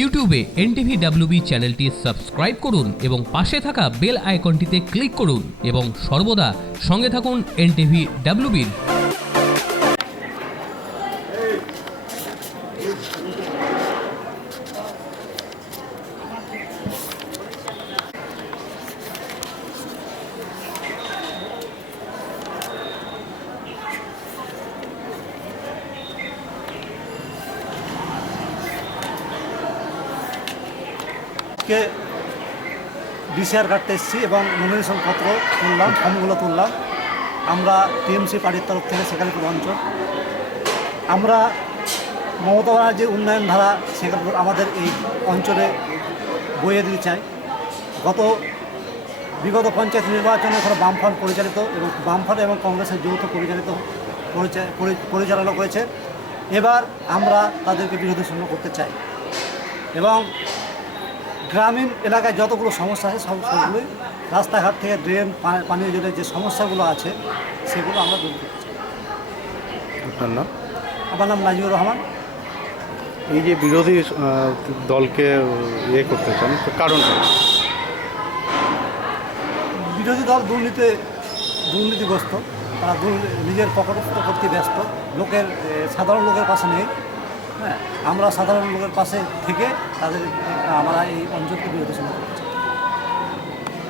ইউটিউবে NTV WB চ্যানেলটি subscribe করুন এবং পাশে থাকা বেল আইকনটিতে ক্লিক করুন এবং সর্বদা সঙ্গে থাকুন এনটিভি ডাব্লিউবির। কে ডিসিআর কাটতে এসেছি এবং নমিনেশন পত্র তুললাম, ফর্মগুলো তুললাম। আমরা টিএমসি পার্টির তরফ থেকে শেখালিপুর অঞ্চল আমরা মমতা ব্যানার্জির উন্নয়ন ধারা শেখালিপুর আমাদের এই অঞ্চলে বইয়ে দিতে চাই। বিগত পঞ্চায়েত নির্বাচনে ওখানে বামফ্রন্ট পরিচালিত এবং বামফ্রন্ট এবং কংগ্রেসের যৌথ পরিচালনা করেছে। এবার আমরা তাদেরকে বিরোধী শূন্য করতে চাই এবং গ্রামীণ এলাকায় যতগুলো সমস্যা আছে সবগুলোই রাস্তাঘাট থেকে ড্রেন, পানীয় জলের যে সমস্যাগুলো আছে সেগুলো আমরা দূর করতে চাই। আপনার নাম? আমার নাম নাজিবুর রহমান। এই যে বিরোধী দলকে করতে চান, তো কারণটা? বিরোধী দল দুর্নীতিগ্রস্ত, তারা নিজের পকেটস্থ করতে ব্যস্ত, সাধারণ লোকের পাশে নেই। হ্যাঁ, আমরা সাধারণ লোকের পাশে থেকে আমরা এই অঞ্চলকে বিরোধী শূন্য করতে